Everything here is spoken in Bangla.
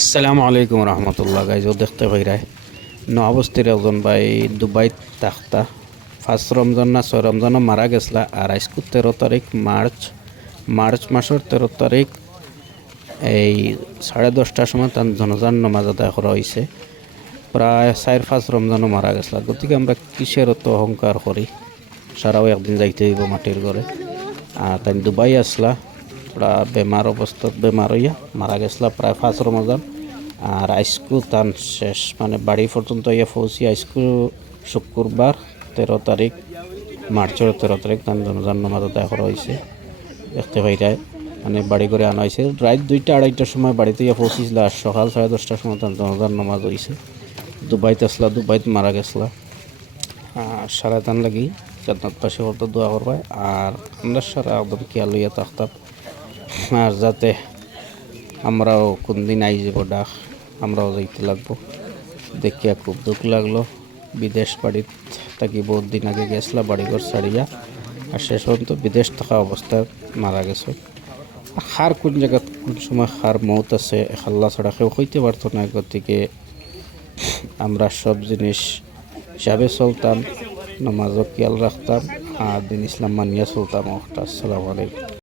আসসালামু আলাইকুম রহমতুল্লাহ গাইজ দেখতে পাইরায় নবস্তির একজন ভাই দুবাই তাখতা 5 রমজান না 6 রমজানও মারা গেছলা আর আজকে 13 তারিখ মার্চ মাসের 13 তারিখ এই 10:30টার সময় তার জনজান নামাজ আদায় করা হয়েছে। প্রায় 4-5 রমজানও মারা গেছলা, গতিকে আমরা কিসের অত অহংকার করি, সারাও একদিন যাইতে হইব মাটির ঘরে। আর তাই দুবাই আসলা পুরা বেমার অবস্থা, বেমার হইয়া মারা গেছলা প্রায় 5 রমজান। আর আইসকু তান শেষ মানে বাড়ি পর্যন্ত ইয়ে পৌঁছি আইসকু শুক্রবার 13 তারিখ, মার্চের 13 তারিখ তান জনজান নামাজ আদায় করা হয়েছে। দেখতে পাইরায় মানে বাড়ি করে আনা হয়েছে রাত 2টা-2:30টার সময় বাড়িতে ইয়ে পৌঁছিছিল, আর সকাল 10:30টার সময় তার জনজান নামাজ হয়েছে। দুবাইতে আসলা, দুবাইতে মারা গেছলা। সারা তান লাগি জান্নাতবাসী হতে দোয়া করবাই, আর আমরা সারা একদম খেয়াল হইয়া থাকতাম। আর যাতে আমরাও কোন দিন আই যাব ডাক, আমরাও যাইতে লাগবো। দেখিয়া খুব দুঃখ লাগলো। বিদেশ বাড়িত থাকি বহুত দিন আগে গেছলা বাড়িঘর ছাড়িয়া, আর শেষ পর্যন্ত বিদেশ থাকা অবস্থায় মারা গেছে। খার কোন জায়গা কোন সময় খার মৌত আছে আল্লাহ ছাড়া কেউ হইতে পারতো না, গতিকে আমরা সব জিনিস হিসাবে চলতাম, নামাজও খেয়াল রাখতাম, আর দিন ইসলাম মানিয়া চলতাম। আসসালামু আলাইকুম।